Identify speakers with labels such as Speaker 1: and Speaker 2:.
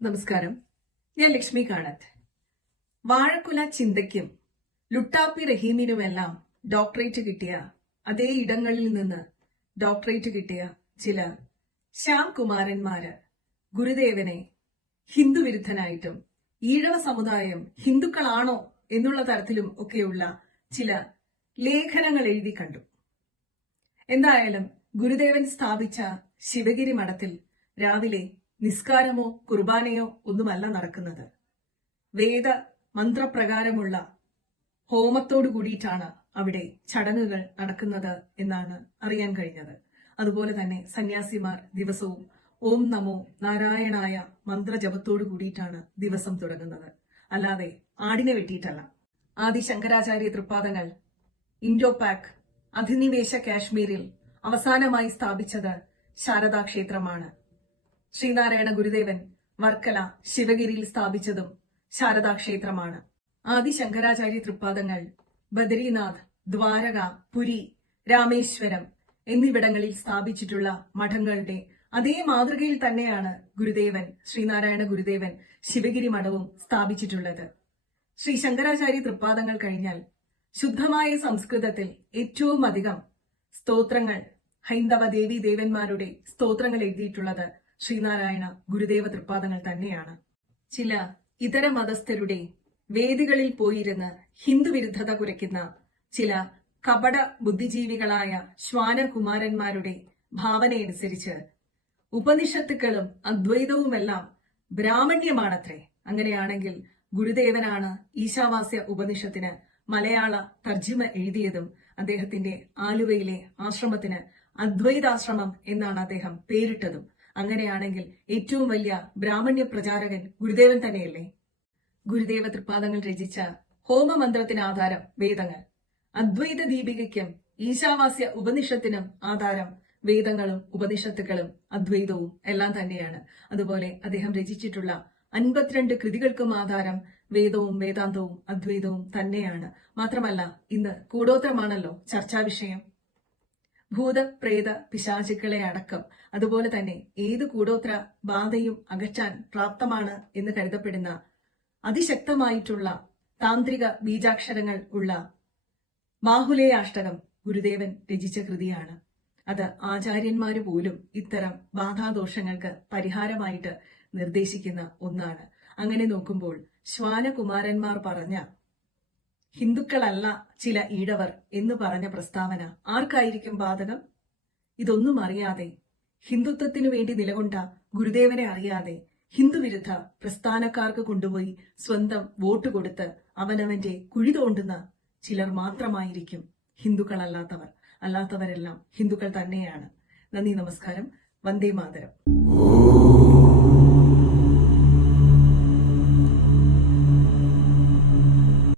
Speaker 1: നമസ്കാരം. ഞാൻ ലക്ഷ്മി കാണത്ത്. വാഴക്കുല ചിന്തയ്ക്കും ലുട്ടാപ്പി റഹീമിനുമെല്ലാം ഡോക്ടറേറ്റ് കിട്ടിയ അതേ ഇടങ്ങളിൽ നിന്ന് ഡോക്ടറേറ്റ് കിട്ടിയ ചില ശ്യാം കുമാരന്മാര് ഗുരുദേവനെ ഹിന്ദുവിരുദ്ധനായിട്ടും ഈഴവ സമുദായം ഹിന്ദുക്കളാണോ എന്നുള്ള തരത്തിലും ഒക്കെയുള്ള ചില ലേഖനങ്ങൾ എഴുതി കണ്ടു. എന്തായാലും ഗുരുദേവൻ സ്ഥാപിച്ച ശിവഗിരി മഠത്തിൽ രാവിലെ നിസ്കാരമോ കുർബാനയോ ഒന്നുമല്ല നടക്കുന്നത്. വേദ മന്ത്രപ്രകാരമുള്ള ഹോമത്തോടു കൂടിയിട്ടാണ് അവിടെ ചടങ്ങുകൾ നടക്കുന്നത് എന്നാണ് അറിയാൻ കഴിഞ്ഞത്. അതുപോലെ തന്നെ സന്യാസിമാർ ദിവസവും ഓം നമോ നാരായണായ മന്ത്രജപത്തോടു കൂടിയിട്ടാണ് ദിവസം തുടങ്ങുന്നത്. അല്ലാതെ ആടിനെ വെട്ടിയിട്ടല്ല. ആദി ശങ്കരാചാര്യ തൃപ്പാദങ്ങൾ ഇൻഡോ പാക് അധിനിവേശ കാശ്മീരിൽ അവസാനമായി സ്ഥാപിച്ചത് ശാരദാ ക്ഷേത്രമാണ് ശ്രീനാരായണ ഗുരുദേവൻ വർക്കല ശിവഗിരിയിൽ സ്ഥാപിച്ചതും ശാരദാ ക്ഷേത്രമാണ് ആദി ശങ്കരാചാര്യ തൃപ്പാദങ്ങൾ ബദരീനാഥ് ദ്വാരക പുരി രാമേശ്വരം എന്നിവിടങ്ങളിൽ സ്ഥാപിച്ചിട്ടുള്ള മഠങ്ങളുടെ അതേ മാതൃകയിൽ തന്നെയാണ് ഗുരുദേവൻ ശ്രീനാരായണ ഗുരുദേവൻ ശിവഗിരി മഠവും സ്ഥാപിച്ചിട്ടുള്ളത്. ശ്രീ ശങ്കരാചാര്യ തൃപ്പാദങ്ങൾ കഴിഞ്ഞാൽ ശുദ്ധമായ സംസ്കൃതത്തിൽ ഏറ്റവും അധികം സ്തോത്രങ്ങൾ ഹൈന്ദവ ദേവി ദേവന്മാരുടെ സ്തോത്രങ്ങൾ എഴുതിയിട്ടുള്ളത് ശ്രീനാരായണ ഗുരുദേവ തൃപ്പാദങ്ങൾ തന്നെയാണ്. ചില ഇതര മതസ്ഥരുടെ വേദികളിൽ പോയിരുന്ന് ഹിന്ദുവിരുദ്ധത കുറയ്ക്കുന്ന ചില കപട ബുദ്ധിജീവികളായ ശ്വാനകുമാരന്മാരുടെ ഭാവനയനുസരിച്ച് ഉപനിഷത്തുക്കളും അദ്വൈതവുമെല്ലാം ബ്രാഹ്മണ്യമാണത്രേ. അങ്ങനെയാണെങ്കിൽ ഗുരുദേവനാണ് ഈശാവാസ്യ ഉപനിഷത്തിന് മലയാള തർജിമ എഴുതിയതും അദ്ദേഹത്തിന്റെ ആലുവയിലെ ആശ്രമത്തിന് അദ്വൈതാശ്രമം എന്നാണ് അദ്ദേഹം പേരിട്ടതും. അങ്ങനെയാണെങ്കിൽ ഏറ്റവും വലിയ ബ്രാഹ്മണ്യ പ്രചാരകൻ ഗുരുദേവൻ തന്നെയല്ലേ? ഗുരുദേവ തൃപ്പാദങ്ങൾ രചിച്ച ഹോമമന്ത്രത്തിന് ആധാരം വേദങ്ങൾ. അദ്വൈത ദീപികയ്ക്കും ഈശാവാസ്യ ഉപനിഷത്തിനും ആധാരം വേദങ്ങളും ഉപനിഷത്തുക്കളും അദ്വൈതവും എല്ലാം തന്നെയാണ്. അതുപോലെ അദ്ദേഹം രചിച്ചിട്ടുള്ള അൻപത്തിരണ്ട് കൃതികൾക്കും ആധാരം വേദവും വേദാന്തവും അദ്വൈതവും തന്നെയാണ്. മാത്രമല്ല ഇന്ന് കൂടോത്രമാണല്ലോ ചർച്ചാ വിഷയം ഭൂത പ്രേത പിശാചുക്കളെ അടക്കം. അതുപോലെ തന്നെ ഏത് കൂടോത്ര ബാധയും അകറ്റാൻ പ്രാപ്തമാണ് എന്ന് കരുതപ്പെടുന്ന അതിശക്തമായിട്ടുള്ള താന്ത്രിക ബീജാക്ഷരങ്ങൾ ഉള്ള ബാഹുലേയാഷ്ടകം ഗുരുദേവൻ രചിച്ച കൃതിയാണ്. അത് ആചാര്യന്മാര് പോലും ഇത്തരം ബാധാദോഷങ്ങൾക്ക് പരിഹാരമായിട്ട് നിർദ്ദേശിക്കുന്ന ഒന്നാണ്. അങ്ങനെ നോക്കുമ്പോൾ ശ്വാനകുമാരന്മാർ പറഞ്ഞ ഹിന്ദുക്കളല്ല ചില ഈഴവർ എന്ന് പറഞ്ഞ പ്രസ്താവന ആർക്കായിരിക്കും ബാധകം? ഇതൊന്നും അറിയാതെ ഹിന്ദുത്വത്തിനു വേണ്ടി നിലകൊണ്ട ഗുരുദേവനെ അറിയാതെ ഹിന്ദുവിരുദ്ധ പ്രസ്ഥാനക്കാർക്ക് കൊണ്ടുപോയി സ്വന്തം വോട്ട് കൊടുത്ത് അവനവന്റെ കുഴി തോണ്ടുന്ന ചിലർ മാത്രമായിരിക്കും ഹിന്ദുക്കളല്ലാത്തവർ. അല്ലാത്തവരെല്ലാം ഹിന്ദുക്കൾ തന്നെയാണ്. നന്ദി നമസ്കാരം. വന്ദേ മാതരം.